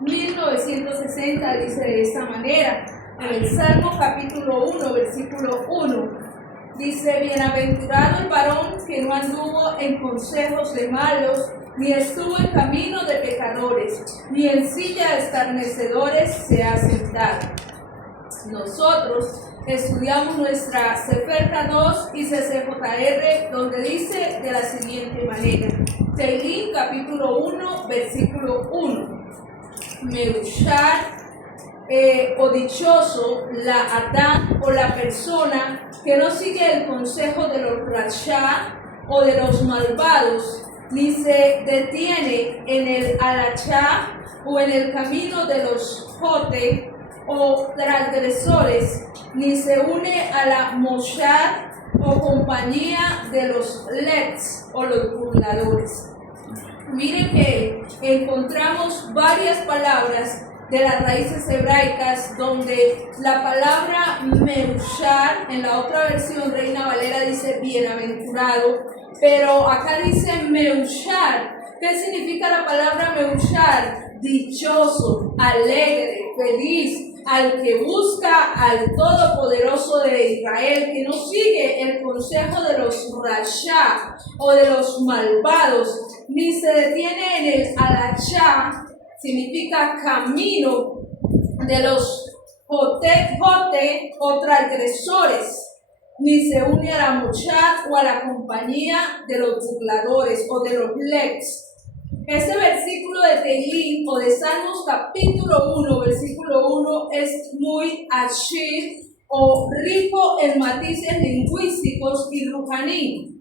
1960 dice de esta manera, en el Salmo capítulo 1, versículo 1, dice: bienaventurado el varón que no anduvo en consejos de malos, ni estuvo en camino de pecadores, ni en silla de escarnecedores se ha sentado. Nosotros estudiamos nuestra Sefer Kadosh y CCJR, donde dice de la siguiente manera: Teilín capítulo 1, versículo 1. Meushar o dichoso la Adán o la persona que no sigue el consejo de los Rasha o de los malvados, ni se detiene en el alachá o en el camino de los jote o transgresores, ni se une a la moshad o compañía de los lets o los burladores. Miren que encontramos varias palabras de las raíces hebraicas donde la palabra meushar, en la otra versión Reina Valera dice bienaventurado, pero acá dice meushar. ¿Qué significa la palabra meushar? Dichoso, alegre, feliz, al que busca al Todopoderoso de Israel, que no sigue el consejo de los rasha o de los malvados, ni se detiene en el alachá, significa camino de los jote o transgresores, ni se une a la moshad o a la compañía de los burladores o de los lex. Este versículo de Teilín o de Salmos capítulo 1, versículo 1 es muy ashir o rico en matices lingüísticos y ruhaní.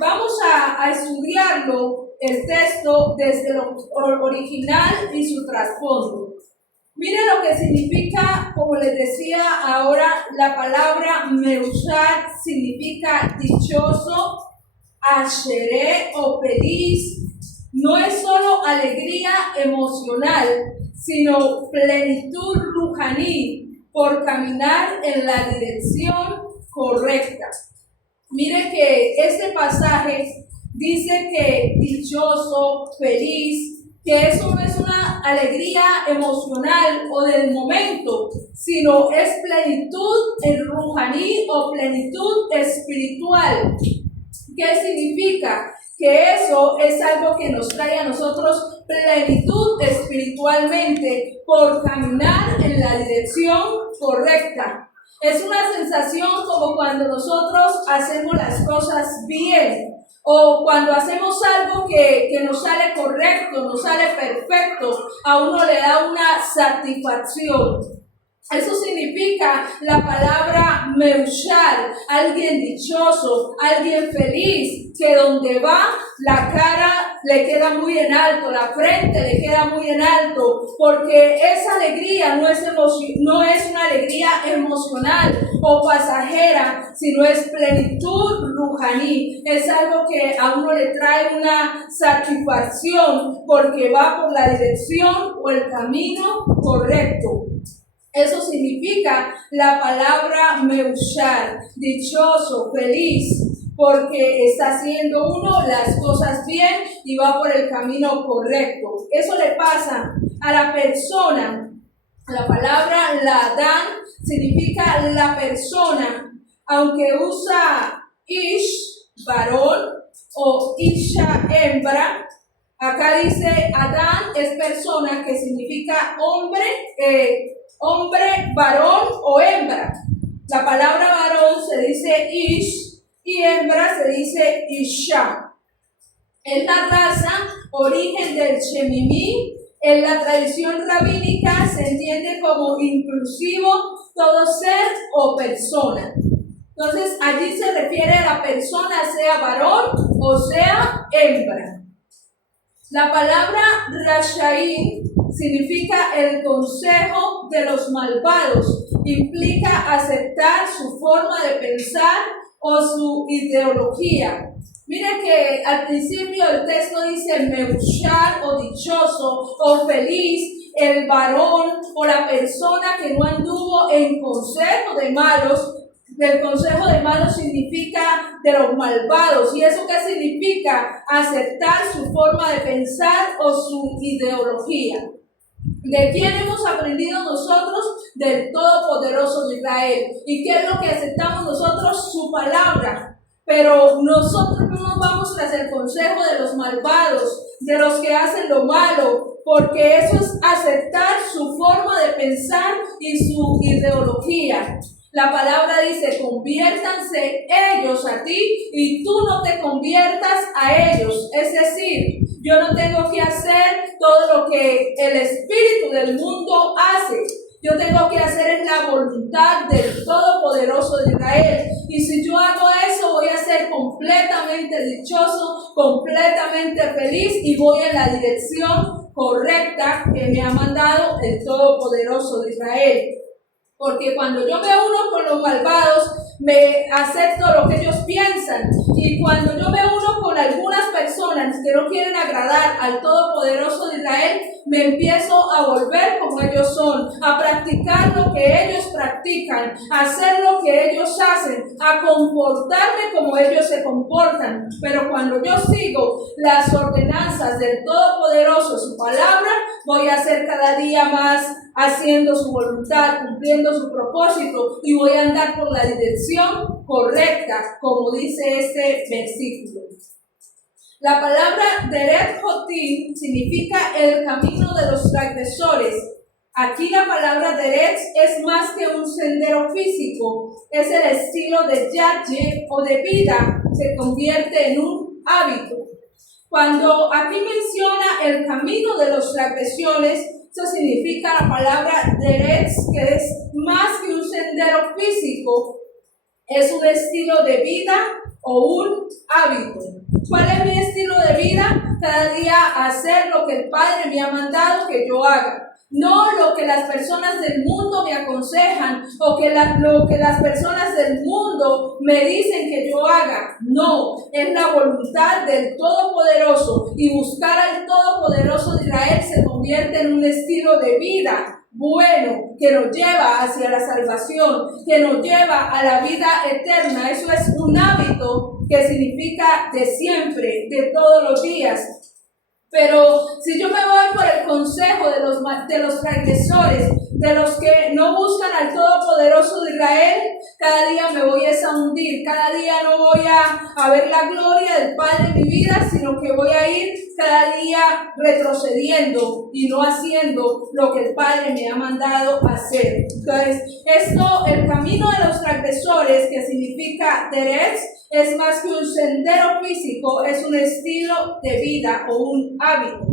Vamos a estudiarlo, el texto, desde lo original y su trasfondo. Miren lo que significa, como les decía ahora, la palabra meushar significa dichoso, asheré o feliz. No es solo alegría emocional, sino plenitud ruhaní por caminar en la dirección correcta. Mire que este pasaje dice que dichoso, feliz, que eso no es una alegría emocional o del momento, sino es plenitud en ruhaní o plenitud espiritual. ¿Qué significa? Que eso es algo que nos trae a nosotros plenitud espiritualmente por caminar en la dirección correcta. Es una sensación como cuando nosotros hacemos las cosas bien o cuando hacemos algo que nos sale correcto, nos sale perfecto, a uno le da una satisfacción. Eso significa la palabra meushar, alguien dichoso, alguien feliz, que donde va la cara le queda muy en alto, la frente le queda muy en alto, porque esa alegría no es una alegría emocional o pasajera, sino es plenitud ruhaní. Es algo que a uno le trae una satisfacción porque va por la dirección o el camino correcto. Eso significa la palabra meushar, dichoso, feliz, porque está haciendo uno las cosas bien y va por el camino correcto. Eso le pasa a la persona. La palabra ladán significa la persona, aunque usa ish, varón, o isha, hembra. Acá dice Adán es persona, que significa hombre, varón o hembra. La palabra varón se dice ish y hembra se dice isha. Es la raza, origen del shemimí. En la tradición rabínica se entiende como inclusivo todo ser o persona. Entonces allí se refiere a la persona, sea varón o sea hembra. La palabra rashaín significa el consejo de los malvados, implica aceptar su forma de pensar o su ideología. Mire que al principio el texto dice meushar o dichoso o feliz, el varón o la persona que no anduvo en consejo de malos, El consejo de malos significa de los malvados. ¿Y eso qué significa? Aceptar su forma de pensar o su ideología. ¿De quién hemos aprendido nosotros? Del Todopoderoso de Israel. ¿Y qué es lo que aceptamos nosotros? Su palabra. Pero nosotros no nos vamos tras el consejo de los malvados, de los que hacen lo malo, porque eso es aceptar su forma de pensar y su ideología. La palabra dice, conviértanse ellos a ti y tú no te conviertas a ellos. Es decir, yo no tengo que hacer todo lo que el espíritu del mundo hace. Yo tengo que hacer la voluntad del Todopoderoso de Israel. Y si yo hago eso, voy a ser completamente dichoso, completamente feliz y voy en la dirección correcta que me ha mandado el Todopoderoso de Israel. Porque cuando yo me uno con los malvados, me acepto lo que ellos piensan. Y cuando yo me uno con algunas personas que no quieren agradar al Todopoderoso de Israel, me empiezo a volver como ellos son, a practicar lo que ellos practican, a hacer lo que ellos hacen, a comportarme como ellos se comportan. Pero cuando yo sigo las ordenanzas del Todopoderoso, su palabra, voy a ser cada día más haciendo su voluntad, cumpliendo su propósito y voy a andar por la dirección correcta, como dice este versículo. La palabra Deret Jotim significa el camino de los transgresores. Aquí la palabra Deret es más que un sendero físico, es el estilo de yaye o de vida, se convierte en un hábito. Cuando aquí menciona el camino de los transgresores, eso significa la palabra Deret, que es más que un sendero físico, es un estilo de vida o un hábito. ¿Cuál es mi estilo de vida? Cada día hacer lo que el Padre me ha mandado que yo haga. No lo que las personas del mundo me aconsejan o lo que las personas del mundo me dicen que yo haga. No, es la voluntad del Todopoderoso, y buscar al Todopoderoso de Israel se convierte en un estilo de vida bueno, que nos lleva hacia la salvación, que nos lleva a la vida eterna. Eso es un hábito que significa de siempre, de todos los días. Pero si yo me voy por el consejo de los transgresores, de los que no buscan al Todopoderoso de Israel, cada día me voy a hundir, cada día no voy a ver la gloria del Padre en mi vida, sino que voy a ir cada día retrocediendo y no haciendo lo que el Padre me ha mandado hacer. Entonces, el camino de los transgresores, que significa Teretz, es más que un sendero físico, es un estilo de vida o un hábito.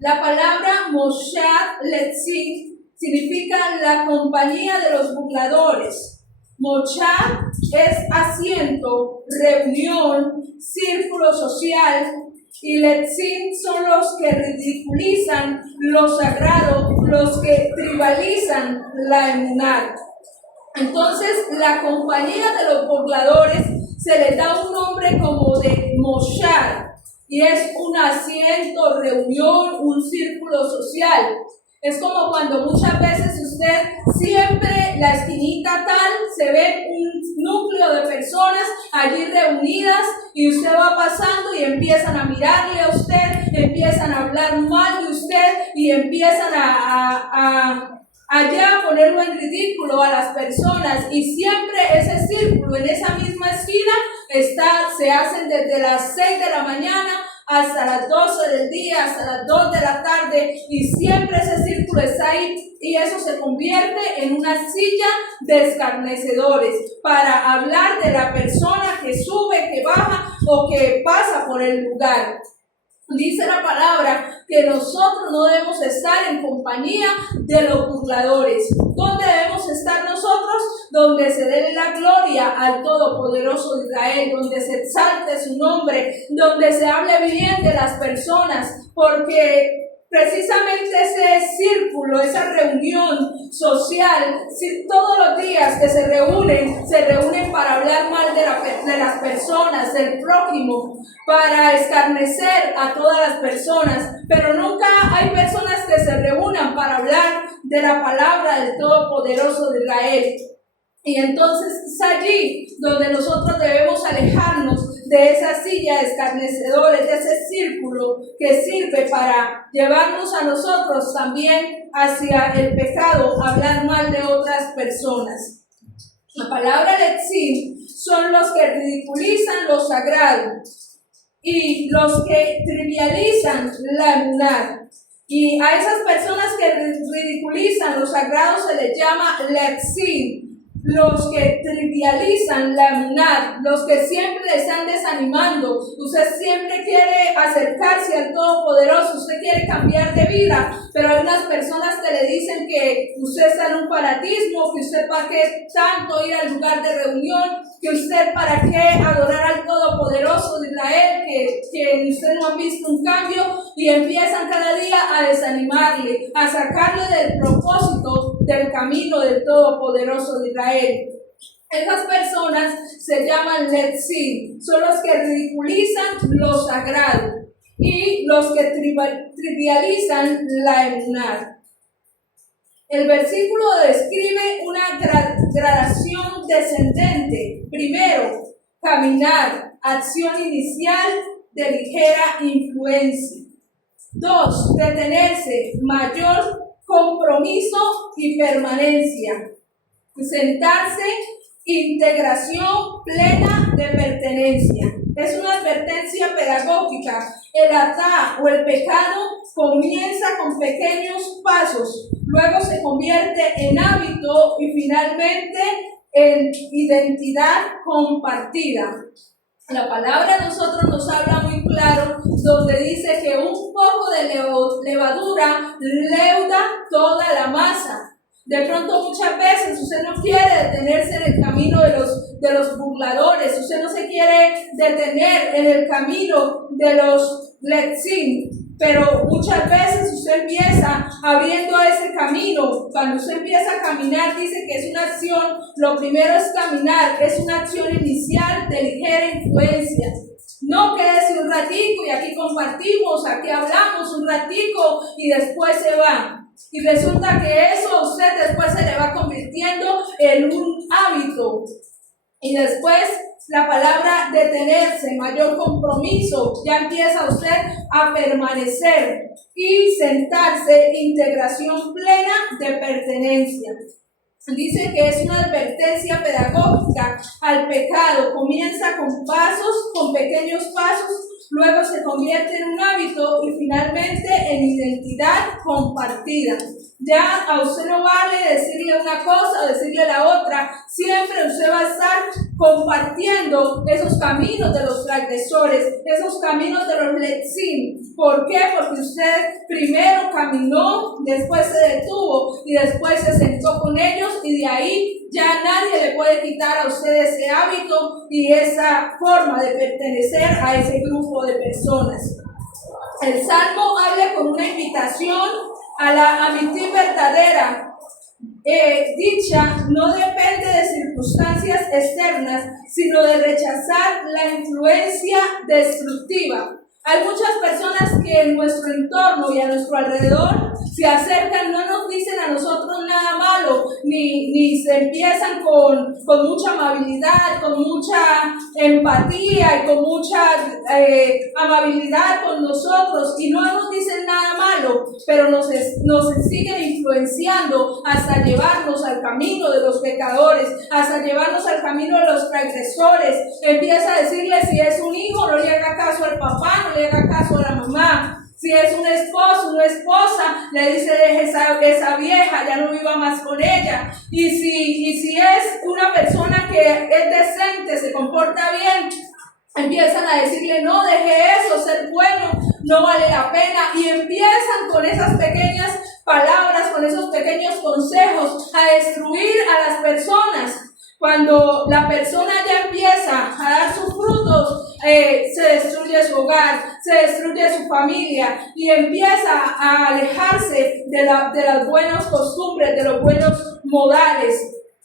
La palabra Moshad Letzim significa la compañía de los burladores. Moshad es asiento, reunión, círculo social, y Letzim son los que ridiculizan lo sagrado, los que tribalizan la emuná. Entonces, la compañía de los burladores se le da un nombre como de Moshad, y es un asiento, reunión, un círculo social. Es como cuando muchas veces usted siempre, la esquinita tal, se ve un núcleo de personas allí reunidas y usted va pasando y empiezan a mirarle a usted, empiezan a hablar mal de usted y empiezan allá a ponerlo en ridículo a las personas, y siempre ese círculo en esa misma esquina se hacen desde las 6 de la mañana hasta las 12 del día, hasta las 2 de la tarde, y siempre ese círculo está ahí, y eso se convierte en una silla de escarnecedores para hablar de la persona que sube, que baja o que pasa por el lugar. Dice la palabra que nosotros no debemos estar en compañía de los burladores. ¿Dónde debemos estar nosotros? Donde se dé la gloria al Todopoderoso de Israel, donde se exalte su nombre, donde se hable bien de las personas, porque precisamente ese círculo, esa reunión social, todos los días que se reúnen para hablar mal de las personas, del prójimo, para escarnecer a todas las personas, pero nunca hay personas que se reúnan para hablar de la palabra del Todopoderoso de Israel. Y entonces es allí donde nosotros debemos alejarnos de esa silla de escarnecedores, de ese círculo que sirve para llevarnos a nosotros también hacia el pecado, hablar mal de otras personas. La palabra letzim son los que ridiculizan lo sagrado y los que trivializan la emuná. Y a esas personas que ridiculizan lo sagrado se les llama letzim. Los que trivializan la emuná, los que siempre le están desanimando. Usted siempre quiere acercarse al Todopoderoso, usted quiere cambiar de vida, pero hay unas personas que le dicen que usted está en un fanatismo, que usted para qué tanto ir al lugar de reunión, que usted para qué adorar al Todopoderoso de Israel, que usted no ha visto un cambio, y empiezan cada día a desanimarle, a sacarle del propósito del camino del Todopoderoso de Israel. Esas personas se llaman letzim, son los que ridiculizan lo sagrado y los que trivializan la emuná. El versículo describe una gradación descendente. Primero, caminar, acción inicial de ligera influencia. 2, detenerse, mayor compromiso y permanencia. Sentarse, integración plena de pertenencia. Es una advertencia pedagógica. El atá o el pecado comienza con pequeños pasos, luego se convierte en hábito y finalmente en identidad compartida. La palabra de nosotros nos habla muy claro, donde dice que un poco de levadura leuda toda la masa. De pronto muchas veces usted no quiere detenerse en el camino de los burladores, usted no se quiere detener en el camino de los letzim, pero muchas veces usted empieza abriendo ese camino. Cuando usted empieza a caminar, dice que es una acción, lo primero es caminar, es una acción inicial de ligera influencia. No quédese un ratico y aquí compartimos, aquí hablamos un ratico y después se va. Y resulta que eso a usted después se le va convirtiendo en un hábito. Y después la palabra detenerse, mayor compromiso, ya empieza usted a permanecer y sentarse, integración plena de pertenencia. Dice que es una advertencia pedagógica al pecado, comienza con pasos, con pequeños pasos, luego se convierte en un hábito y finalmente en identidad compartida. Ya a usted no vale decirle una cosa o decirle la otra, siempre usted va a estar compartiendo esos caminos de los transgresores, esos caminos de los letzim. ¿Por qué? Porque usted primero caminó, después se detuvo y después se sentó con ellos y de ahí ya nadie le puede quitar a usted ese hábito y esa forma de pertenecer a ese grupo de personas. El Salmo habla con una invitación a la amistad verdadera. Dicha no depende de circunstancias externas, sino de rechazar la influencia destructiva. Hay muchas personas que en nuestro entorno y a nuestro alrededor se acercan, no nos dicen a nosotros nada malo, ni se empiezan con mucha amabilidad, con mucha empatía y con mucha amabilidad con nosotros, y no nos dicen nada malo, pero nos siguen influenciando hasta llevarnos al camino de los pecadores, hasta llevarnos al camino de los transgresores. Empieza a decirle, si es un hijo, no le haga caso al papá, no le haga caso a la mamá. Si es un esposo, una esposa, le dice, deje esa vieja, ya no viva más con ella. Y si es una persona que es decente, se comporta bien, empiezan a decirle, no, deje eso, ser bueno, no vale la pena. Y empiezan con esas pequeñas palabras, con esos pequeños consejos, a destruir a las personas. Cuando la persona ya empieza a dar sus frutos, se destruye su hogar, se destruye su familia y empieza a alejarse de las buenas costumbres, de los buenos modales.